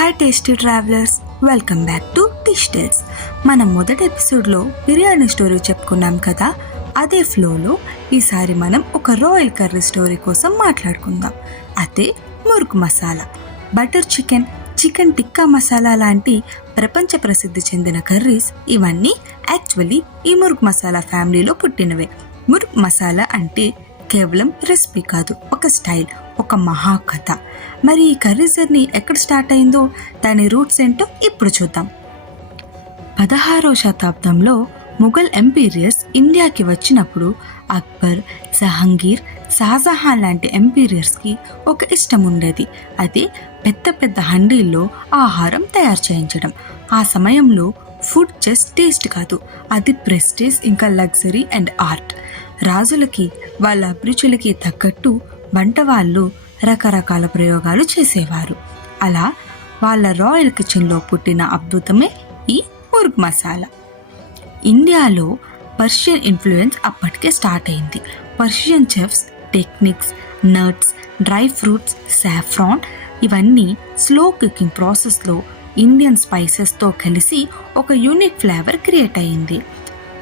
Hi tasty travellers, welcome back to dish tales. మనం మొదటి ఎపిసోడ్లో బిర్యానీ స్టోరీ చెప్పుకున్నాం కదా, అదే ఫ్లోలో ఈసారి మనం ఒక రాయల్ కర్రీ స్టోరీ కోసం మాట్లాడుకుందాం. అదే murgh masala. Butter chicken, chicken tikka masala లాంటి ప్రపంచ ప్రసిద్ధి చెందిన కర్రీస్ ఇవన్నీ యాక్చువల్లీ ఈ ముర్గ్ మసాలా ఫ్యామిలీలో పుట్టినవే. ముర్గ్ మసాలా అంటే కేవలం రెసిపీ కాదు, ఒక స్టైల్, ఒక మహాకథ. మరి ఈ కర్రీ జర్నీ ఎక్కడ స్టార్ట్ అయిందో, దాని రూట్స్ ఏంటో ఇప్పుడు చూద్దాం. 16వ శతాబ్దంలో ముఘల్ ఎంపీరియర్స్ ఇండియాకి వచ్చినప్పుడు అక్బర్, జహంగీర్, షాజహాన్ లాంటి ఎంపీరియర్స్కి ఒక ఇష్టం ఉండేది. అది పెద్ద పెద్ద హండీల్లో ఆహారం తయారు చేయించడం. ఆ సమయంలో ఫుడ్ జస్ట్ టేస్ట్ కాదు, అది ప్రెస్టేజ్, ఇంకా లగ్జరీ అండ్ ఆర్ట్. రాజులకి, వాళ్ళ అభిరుచులకి తగ్గట్టు వంట వాళ్ళు రకరకాల ప్రయోగాలు చేసేవారు. అలా వాళ్ళ రాయల్ కిచెన్లో పుట్టిన అద్భుతమే ఈ ముర్గ్ మసాలా. ఇండియాలో పర్షియన్ ఇన్ఫ్లుయెన్స్ అప్పటికే స్టార్ట్ అయింది. Persian chefs techniques, nuts, dry fruits, saffron ఇవన్నీ స్లో కుకింగ్ ప్రాసెస్లో ఇండియన్ స్పైసెస్తో కలిసి ఒక యూనిక్ ఫ్లేవర్ క్రియేట్ అయ్యింది.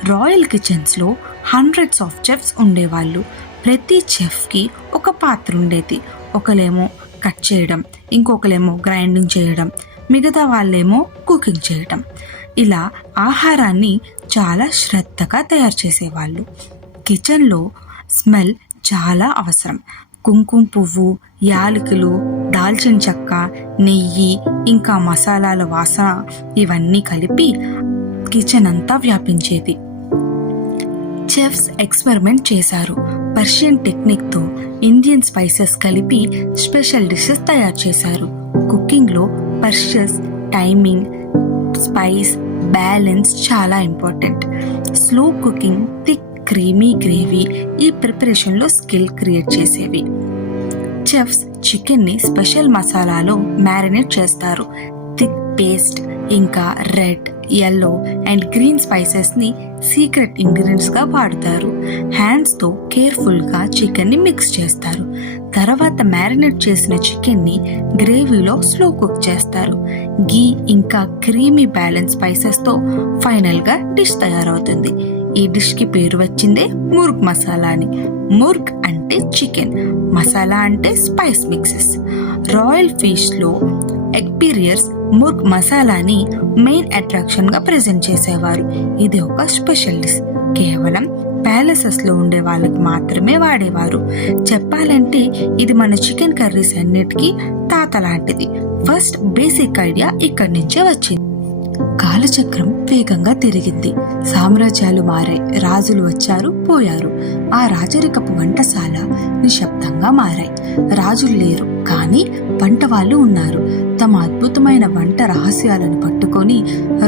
రాయల్ కిచెన్స్లో హండ్రెడ్స్ ఆఫ్ చెఫ్స్ ఉండేవాళ్ళు. ప్రతి చెఫ్కి ఒక పాత్ర ఉండేది. ఒకలేమో కట్ చేయడం, ఇంకొకలేమో గ్రైండింగ్ చేయడం, మిగతా వాళ్ళేమో కుకింగ్ చేయడం. ఇలా ఆహారాన్ని చాలా శ్రద్ధగా తయారు చేసేవాళ్ళు. కిచెన్లో స్మెల్ చాలా అవసరం. కుంకుమ పువ్వు, యాలకులు, దాల్చిన చెక్క, నెయ్యి, ఇంకా మసాలాల వాసన ఇవన్నీ కలిపి కిచెన్ అంతా వ్యాపించేది. చెఫ్స్ ఎక్స్పెరిమెంట్ చేశారు. పర్షియన్ టెక్నిక్తో ఇండియన్ స్పైసెస్ కలిపి స్పెషల్ డిషెస్ తయారు చేశారు. కుకింగ్లో పర్షియస్, టైమింగ్, స్పైస్, బ్యాలెన్స్ చాలా important. Slow cooking, thick creamy gravy ఈ ప్రిపరేషన్లో స్కిల్ క్రియేట్ చేసేవి. చెఫ్స్ చికెన్ని స్పెషల్ మసాలాలో మ్యారినేట్ చేస్తారు. థిక్ పేస్ట్, ఇంకా రెడ్, యెల్లో అండ్ గ్రీన్ స్పైసెస్ని సీక్రెట్ ఇంగ్రీడియంట్స్గా వాడతారు. హ్యాండ్స్తో కేర్ఫుల్గా చికెన్ని మిక్స్ చేస్తారు. తర్వాత మ్యారినేట్ చేసిన చికెన్ని గ్రేవీలో స్లో కుక్ చేస్తారు. గీ ఇంకా క్రీమీ బ్యాలెన్స్ స్పైసెస్తో ఫైనల్గా డిష్ తయారవుతుంది. ఈ డిష్కి పేరు వచ్చిందే ముర్గ్ మసాలా అని. ముర్గ్ అంటే చికెన్, మసాలా అంటే స్పైస్ మిక్సెస్. రాయల్ ఫీస్ట్లో ఎంపీరియర్స్ ముర్గ్ మసాలాని మెయిన్ అట్రాక్షన్గా ప్రెజెంట్ చేసేవారు. ఇది ఒక స్పెషల్ డిష్, కేవలం ప్యాలెసెస్లో ఉండే వాళ్ళకి మాత్రమే వాడేవారు. చెప్పాలంటే ఇది మన చికెన్ కర్రీస్ అన్నిటికీ తాత లాంటిది. ఫస్ట్ బేసిక్ ఐడియా ఇక్కడి నుంచే వచ్చింది. కాలచక్రం వేగంగా తిరిగింది. సామ్రాజ్యాలు మారాయి. రాజులు వచ్చారు, పోయారు. ఆ రాజరికపు వంటశాల నిశ్శబ్దంగా మారాయి. రాజులు లేరు, కానీ వంట వాళ్ళు ఉన్నారు. తమ అద్భుతమైన వంట రహస్యాలను పట్టుకొని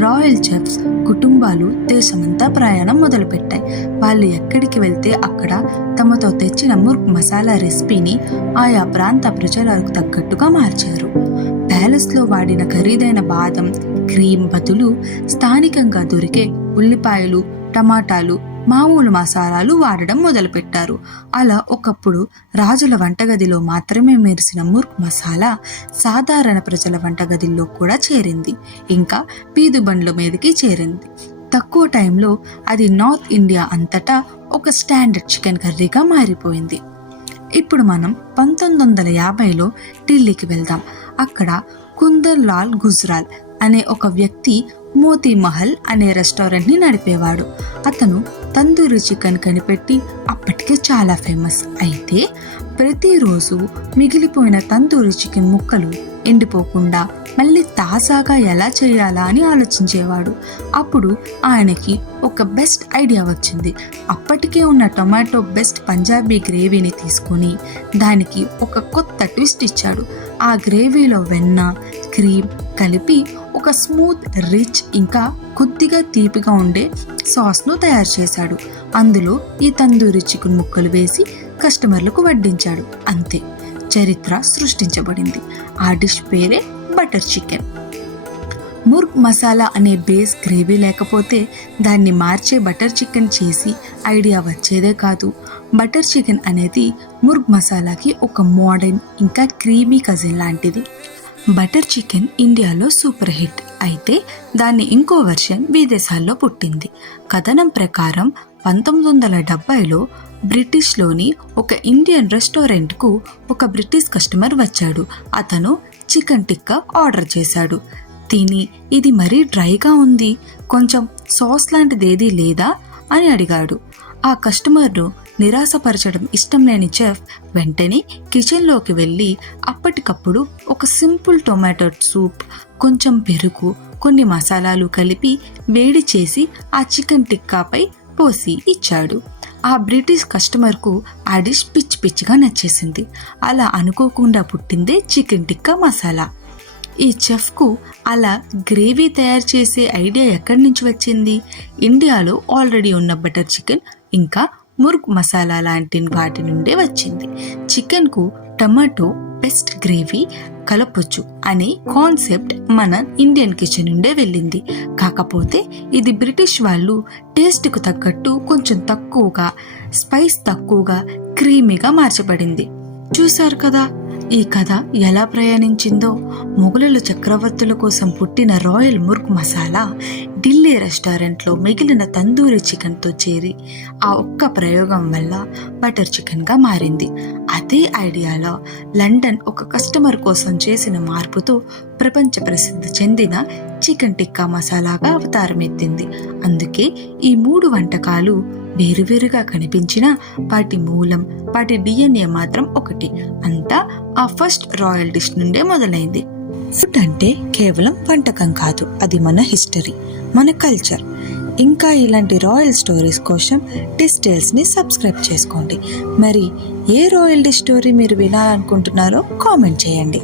రాయల్ చెఫ్స్ కుటుంబాలు దేశమంతా ప్రయాణం మొదలుపెట్టాయి. వాళ్ళు ఎక్కడికి వెళ్తే అక్కడ తమతో తెచ్చిన ముర్గ్ మసాలా రెసిపీని ఆయా ప్రాంత ప్రజలకు తగ్గట్టుగా మార్చారు. ప్యాలెస్లో వాడిన ఖరీదైన బాదం, క్రీమ్ బదులు స్థానికంగా దొరికే ఉల్లిపాయలు, టమాటాలు, మామూలు మసాలాలు వాడడం మొదలుపెట్టారు. అలా ఒకప్పుడు రాజుల వంటగదిలో మాత్రమే మెరిసిన ముర్గ్ మసాలా సాధారణ ప్రజల వంటగదిలో కూడా చేరింది. ఇంకా పీదు బండ్ల మీదకి చేరింది. తక్కువ టైంలో అది నార్త్ ఇండియా అంతటా ఒక స్టాండర్డ్ చికెన్ కర్రీగా మారిపోయింది. ఇప్పుడు మనం 1950లో ఢిల్లీకి వెళ్దాం. అక్కడ కుందన్ లాల్ గుజ్రాల్ అనే ఒక వ్యక్తి మోతీ మహల్ అనే రెస్టారెంట్ని నడిపేవాడు. అతను తందూరి చికెన్ కనిపెట్టి అప్పటికే చాలా ఫేమస్. అయితే ప్రతిరోజు మిగిలిపోయిన తందూరి చికెన్ ముక్కలు ఎండిపోకుండా మళ్ళీ తాజాగా ఎలా చేయాలా అని ఆలోచించేవాడు. అప్పుడు ఆయనకి ఒక బెస్ట్ ఐడియా వచ్చింది. అప్పటికే ఉన్న టొమాటో బెస్ట్ పంజాబీ గ్రేవీని తీసుకొని దానికి ఒక కొత్త ట్విస్ట్ ఇచ్చాడు. ఆ గ్రేవీలో వెన్న, క్రీమ్ కలిపి ఒక స్మూత్, రిచ్ ఇంకా కొద్దిగా తీపిగా ఉండే సాస్ను తయారు చేశాడు. అందులో ఈ తందూరి చికెన్ ముక్కలు వేసి కస్టమర్లకు వడ్డించాడు. అంతే, చరిత్ర సృష్టించబడింది. ఆ డిష్ పేరే బటర్ చికెన్. ముర్గ్ మసాలా అనే బేస్ గ్రేవీ లేకపోతే దాన్ని మార్చే బటర్ చికెన్ చేసి ఐడియా వచ్చేదే కాదు. బటర్ చికెన్ అనేది ముర్గ్ మసాలాకి ఒక మోడర్న్ ఇంకా క్రీమీ కజిన్ లాంటిది. బటర్ చికెన్ ఇండియాలో సూపర్ హిట్ అయితే దాన్ని ఇంకో వెర్షన్ విదేశాల్లో పుట్టింది. కథనం ప్రకారం 1970లో బ్రిటిష్లోని ఒక ఇండియన్ రెస్టారెంట్కు ఒక బ్రిటిష్ కస్టమర్ వచ్చాడు. అతను చికెన్ టిక్కా ఆర్డర్ చేశాడు. తిని ఇది మరీ డ్రైగా ఉంది, కొంచెం సాస్ లాంటిదేదీ లేదా అని అడిగాడు. ఆ కస్టమర్ను నిరాశపరచడం ఇష్టం లేని చెఫ్ వెంటనే కిచెన్లోకి వెళ్ళి అప్పటికప్పుడు ఒక సింపుల్ టొమాటో సూప్, కొంచెం పెరుగు, కొన్ని మసాలాలు కలిపి వేడి చేసి ఆ చికెన్ టిక్కాపై పోసి ఇచ్చాడు. ఆ బ్రిటిష్ కస్టమర్కు ఆ డిష్ పిచ్చి పిచ్చిగా నచ్చేసింది. అలా అనుకోకుండా పుట్టిందే చికెన్ టిక్కా మసాలా. ఈ చెఫ్కు అలా గ్రేవీ తయారు చేసే ఐడియా ఎక్కడి నుంచి వచ్చింది? ఇండియాలో ఆల్రెడీ ఉన్న బటర్ చికెన్ ఇంకా ముర్గ్ మసాలా లాంటి వాటి నుండే వచ్చింది. చికెన్కు టమాటో బెస్ట్ గ్రేవీ కలపొచ్చు అనే కాన్సెప్ట్ మన ఇండియన్ కిచెన్ నుండే వెళ్ళింది. కాకపోతే ఇది బ్రిటిష్ వాళ్ళు టేస్ట్కు తగ్గట్టు కొంచెం తక్కువగా, స్పైస్ తక్కువగా, క్రీమీగా మార్చబడింది. చూశారు కదా ఈ కథ ఎలా ప్రయాణించిందో. మొఘలుల చక్రవర్తుల కోసం పుట్టిన రాయల్ ముర్గ్ మసాలా ఢిల్లీ రెస్టారెంట్లో మిగిలిన తందూరి చికెన్తో చేరి ఆ ఒక్క ప్రయోగం వల్ల బటర్ చికెన్గా మారింది. అదే ఐడియాలో లండన్ ఒక కస్టమర్ కోసం చేసిన మార్పుతో ప్రపంచ ప్రసిద్ధి చెందిన చికెన్ టిక్కా మసాలాగా అవతారం ఎత్తింది. అందుకే ఈ 3 వంటకాలు వేరువేరుగా కనిపించినా వాటి మూలం, వాటి DNA మాత్రం ఒకటి. అంతా ఆ ఫస్ట్ రాయల్ డిష్ నుండే మొదలైంది. ఫుడ్ అంటే కేవలం వంటకం కాదు, అది మన హిస్టరీ, మన కల్చర్. ఇంకా ఇలాంటి రాయల్ స్టోరీస్ కోసం డిష్ టేల్స్ని సబ్స్క్రైబ్ చేసుకోండి. మరి ఏ రాయల్ డిష్ స్టోరీ మీరు వినాలనుకుంటున్నారో కామెంట్ చేయండి.